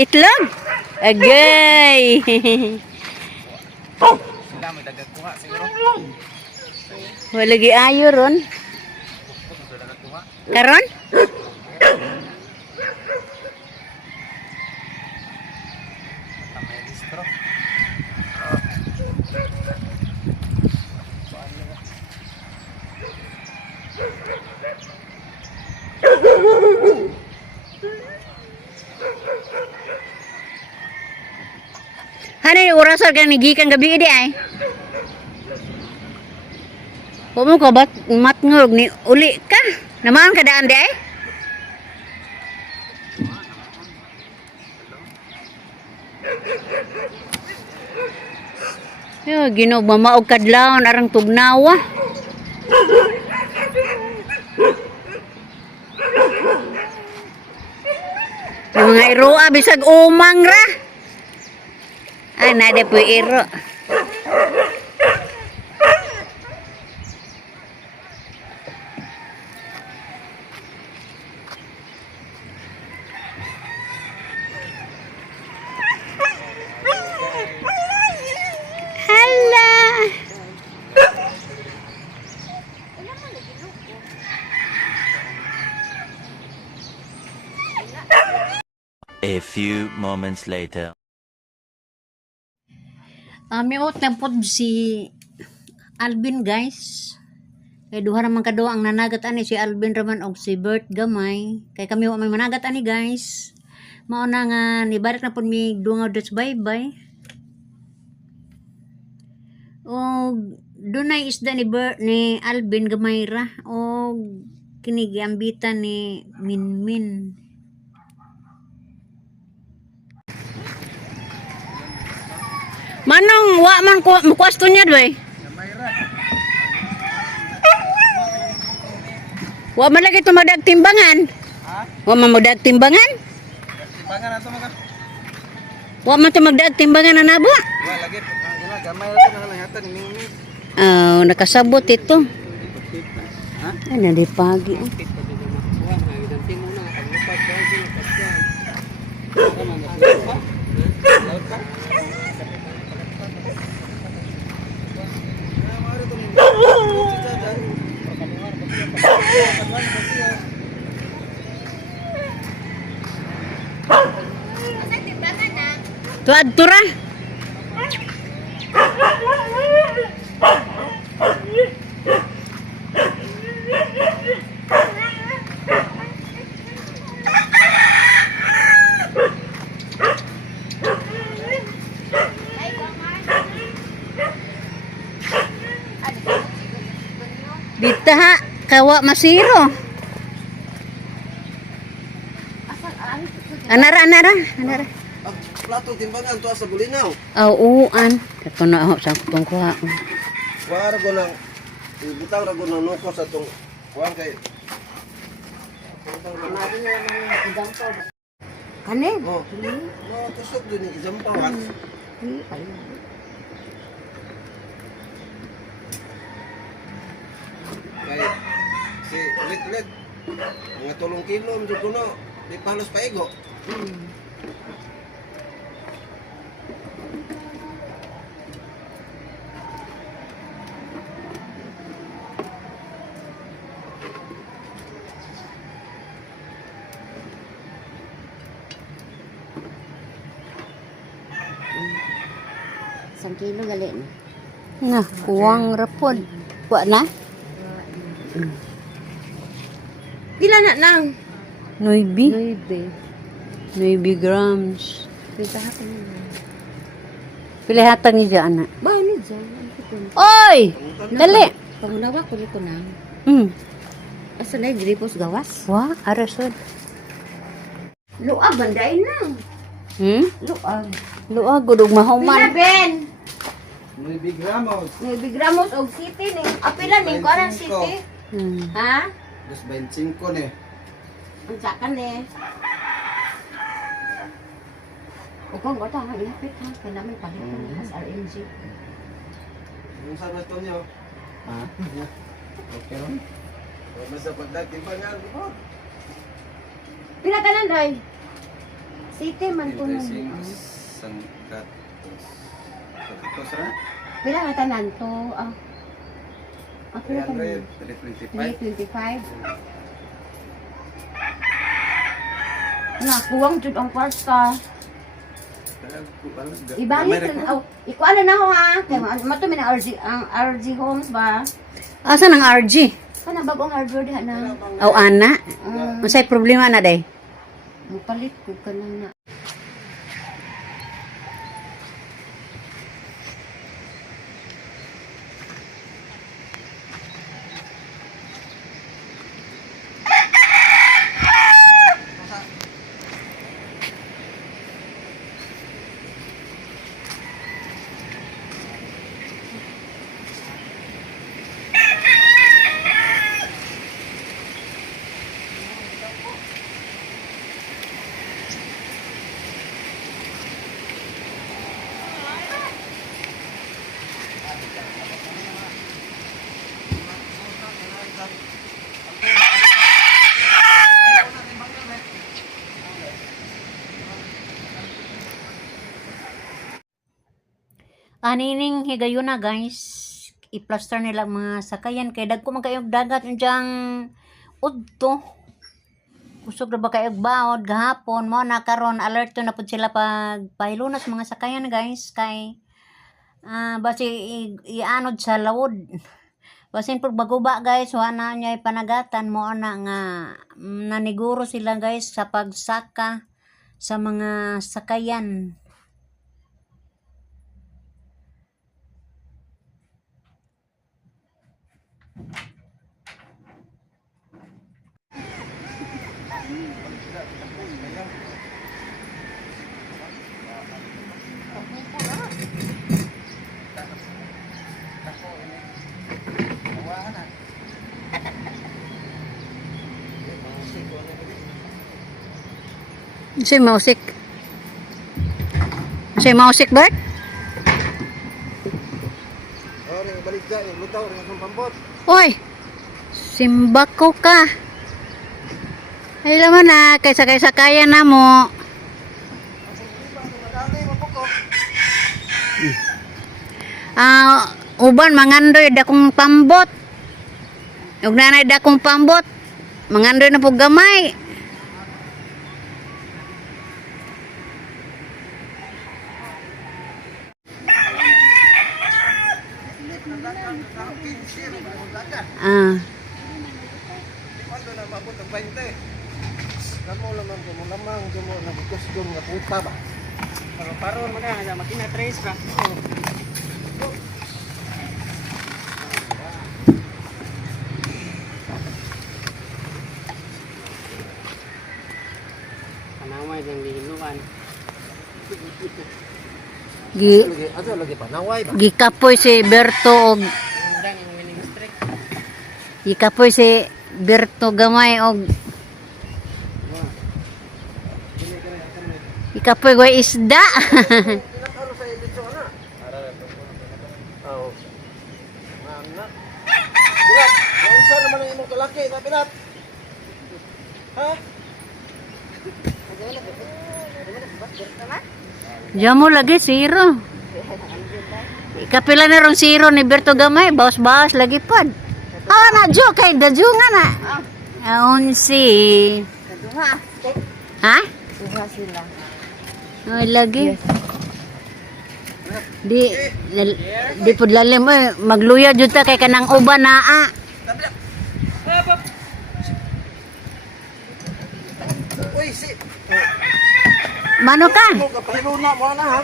Itlog? Agay! Sila may dagag kuha siguro. Wala gi ayo ron. Dagag kuha. Karon? May distro. Ano yung orasan ka nagikan gabi di ay? Huwag mo ka ba't matngurog ni uli ka? Naman ka daan di ay? Yo, ginog mamaog kadlawon arang tugnawa. Yung mga iroa bisag umang ra. Ay, nade po iro. Hala. A few moments later. Miot na po si Alvin guys. Kaya duha naman kaduha ang nanagat ani si Alvin raman og si Bert gamay. Kaya kami wa may managat ani guys. Mao na nga nibarik na po mi duha nga bye-bye. Og dunay isda ni Bert ni Alvin gamay ra og kinigiambitan ni Minmin. Manong wa man ko mukwasto niya doy. Wa man lagi tumadag timbangan. Ha? Wa man magdag timbangan. Timbangan ato mga. Wa man to magdag timbangan na nabo. Wa lagi ang gamay ra to nang hatan ni Mimi. Nakasabot ito. Ha? Ay, nalipagi. Tuad tura. Dita ha, kawa masiro. Anara. Ang plato timbangan to sa bulinaw. Uan. Kako na ako sa kutong kuha. Wa ra go nang ibutang ra go nang nuko sa tong kuan kay. Kani? Oh. No, tusok din ni ijampawan. Kay si lit mga 3 kilo medyo kuno di palos paigo. Isang kilo galin. Nga, kuwang rapod. Wa na? Pila na nang? 9. 9. 9 grams. Pila hapon na. Pilihatan ni dyan na. Ba, ni dyan. Oy! Dali! Pangunawa ko nito na. Asa na yung gripos gawas? Wa, arasod. Luab, banday na. Luab. Luag, gudog Pila, mahuman. Ben? 9 gramos. 9 gramos og city ni. Apila ni ko ang city. Ha? 25 ni. Ang sakan ni. O kung wata ha, ihapit ha. Kaya namin palit ko ni as RNG. Yung sa nato niyo. Ha? Okay lang. Wala sa pagdating pa nga. Pila ka lang, Day? City man po nun. Sangkatos. Sangkatos ra? Pila nga tanan to? Pila tanan? 325. 325. Kuwang jud ang kwarta. Ibalik ikuan na ako ha. Kaya mato min ang RG Homes ba? Asa ng RG? Kana bagong hardware diha na. Aw ana. Unsay problema na day? Mupalit ko kanang na. Anining higayon na guys, i-plaster nila ang mga sakayan kay dagko man kayog dagat unjang udto. Kusog na ba kayog baod gahapon mo na karon alerto na pud sila pag pahilunas mga sakayan guys kay basi ianod sa lawod. Basin pag baguba guys, wala na niya panagatan mo na nga naniguro sila guys sa pagsaka sa mga sakayan. Say mausik. Say mausik Bert? Oh, ring balik ka, yung lutaw ring akong pambot. Oy. Simbako ka. Ay laman na kay sakay-sakayan na mo. Uban mangandoy dakong pambot. Ug nanay dakong pambot. Mangandoy na pug gamay. Ano na mabot ang 20? Kamo laman ko mo lamang mo na kustom nga puta ba. Paron man na makina trace ka. Panamay dang dihinuan. Ato lagi pa naway ba. Gikapoy si Berto og Undang ang winning streak. gikapoy si Berto gamay og gikapoy go isda. Pinakaro sa edito ana. Oh. Mana. Pilat, nausa naman ang imong kalaki na pilat. Ha? Diyan mo lagi zero. Ikapila na rong zero ni Berto gamay, bawas-bawas lagi pod. Hawa na jo kay dadyo nga na. 11. Kaduha. Ha? Duha sila. Ay lagi. Di pud lalim magluya jud ta kay kanang uban naa. Uy, si. Mano ka? Mo kapahilo na mo na ha.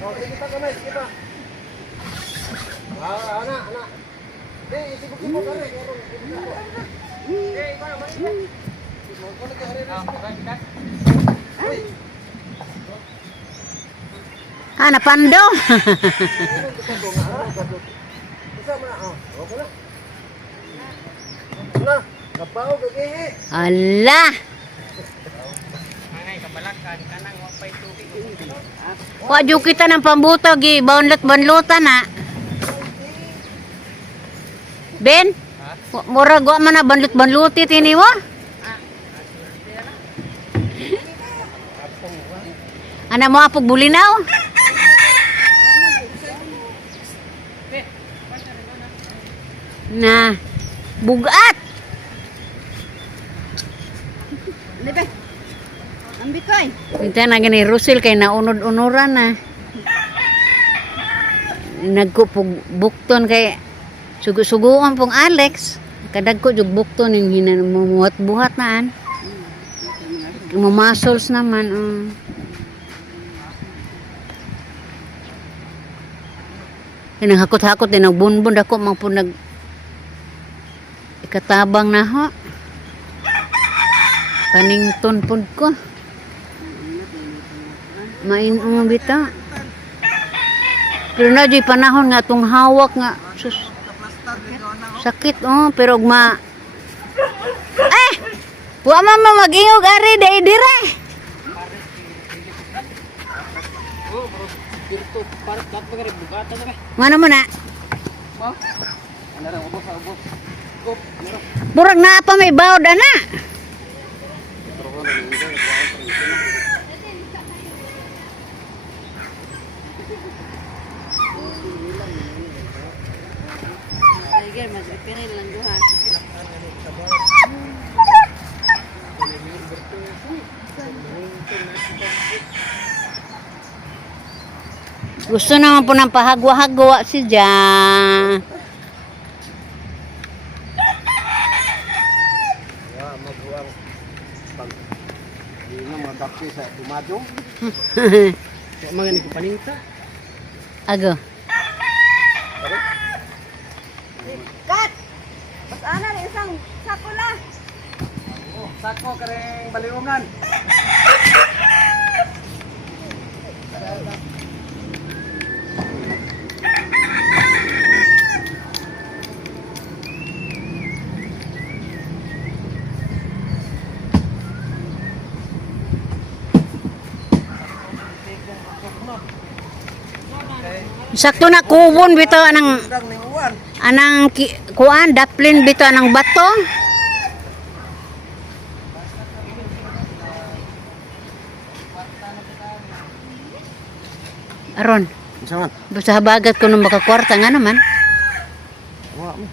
Okay, kita kamay, kita. Anak. Sibuk-sibuk kare. Napando. Ala. Angay kabalakan kanang wa pay tubig. Wadyo kita ng pambutaw, gi, banlot-banlotan na. Ben? Murag wa man na banlot-banluti tini mo? Ana mo apog bulinaw? Na, bugat. Libe. Ambit ko ay. Minta na gani Russell kay naunod-unuran na. Nagkupog bukton kay sugo-suguan pong Alex. Kadagko jug bukton yung hinanamuhat-buhat naan. Mumuscles naman. Hakot-hakot din nagbunbun dako mang po nag ikatabang na ho. Panington pud ko. Mainong bita. Pero na di panahon nga tong hawak nga sus. Sakit pero ugma. Wa man mag-ingog ari day dire. Mana mana? Murag na pa may bawod ana. Gusto naman po ng pahagwa-hagwa si Jan. Maghuwang pag di na magkape sa tumadong. Magani ko paninta. Ago. Kat. Mas ana ni isang sako na. Sako kareng baliungan. Sakto na kubon bito anang Dang ning uwan. kuan daplin bito anang bato. Aron, Unsa man? basta habagat ko nung makakwarta nga naman. Wa mo.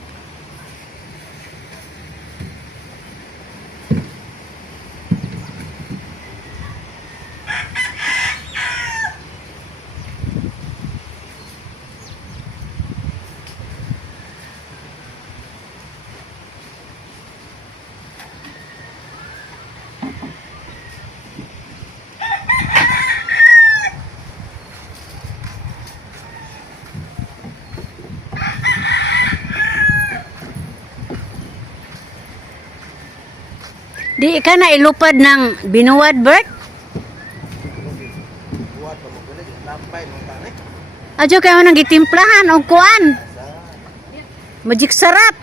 Di ka na ilupad ng binuwad, Bert? Buhat pa mo gali lampay mo tani. Adyo kayo nang gitimplahan o kuan. Magic sarap.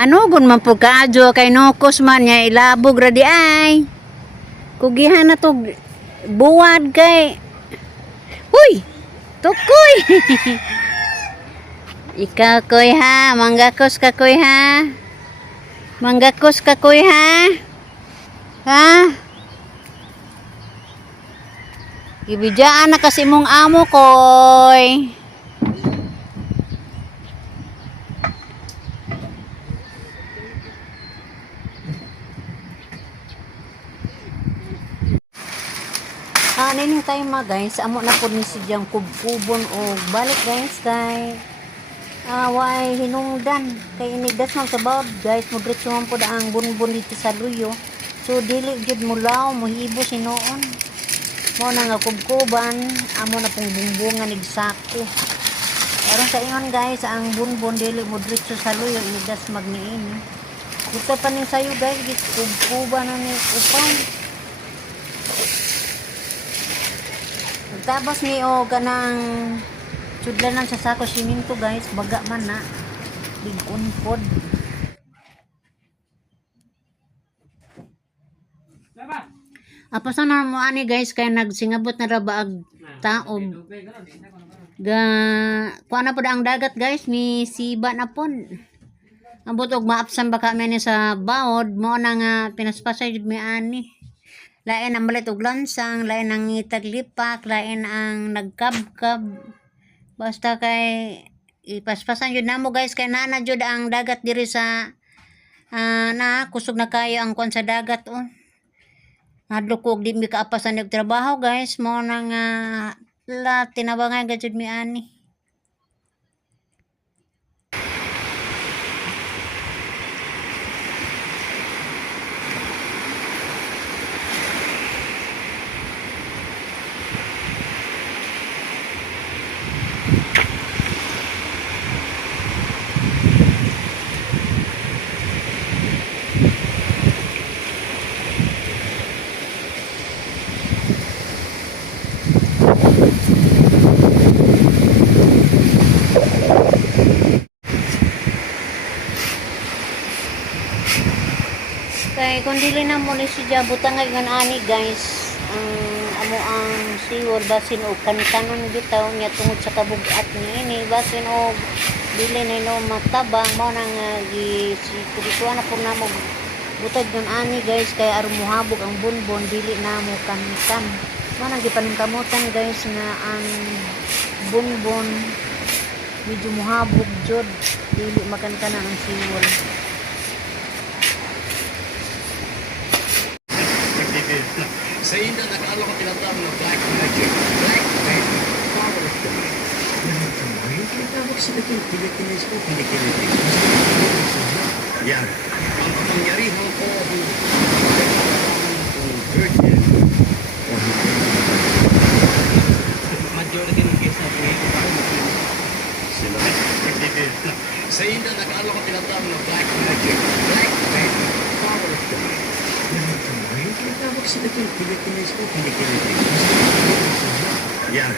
Ano gun man po ka adyo kay nokos man niya ilabog radi ay. Kugihan na to buwad kay. Uy! Tukoy! Ikaw koy ha, manggakos ka koy ha. Manggakos ka koy ha. Ha? Ibijaan na kasi mong amo koy. Nining tayo guys, amo na po ni si Diyang kubkubon o balik guys kay way hinungdan kay inigdas man sa bawd guys, modretso man po da ang bunbun dito sa luyo, so dili jud mulaw mohibo sinoon mo na nga kubkuban amo na pong bumbungan igsako pero sa ingon guys ang bunbun dili modretso sa luyo inigdas magniini dito pa ning sayo guys kubkuban na ni upaw. Tapos ni o ganang sudlanan sa sako siminto guys, baga man na bigunpod. Apa sana mo ani guys kay nagsingabot na ra ba ag taog. Ga kuha na po ang dagat guys ni siba na pon. Ambot og maapsan ba kami ni sa bawod mo na nga pinaspasay jud mi ani. Lain ang malit og lansang, lain ang ngitag lipak, lain ang nagkabkab. Basta kay ipaspasan jud namo guys kay nana jud ang dagat diri sa na kusog na kayo ang kuan sa dagat oh. Hadlok di mi kaapasan og trabaho guys mo nang tinabangan gajud mi ani. Kay kung dili na mo ni siya butangay ngan ani guys ang amo ang siwol basin og kanikanon bitaw niya tungod sa kabugat niini basin og dili na no matabang mao nang gikuan na po namo butod ngan ani guys kay aron muhabog ang bunbon dili na mo kanikan mao nang gipaningkamutan guys nga ang bunbon medyo muhabog jud dili makankanan ang siwol. Sa India, nag-ano ko tinatawag na black magic. Black magic. Power of the mind. Lahat ng mind, tinatawag sila itong Pilipinis o Pilipinis. Yan. Ang kapangyarihan ko kung virgin o majority ng case na sila. Sa India, nag-ano ko tinatawag na black magic. Black magic. Power of the mind. Lahat ng mind, tinatawag sila itong Pilipinis o Pilipinis. Yan.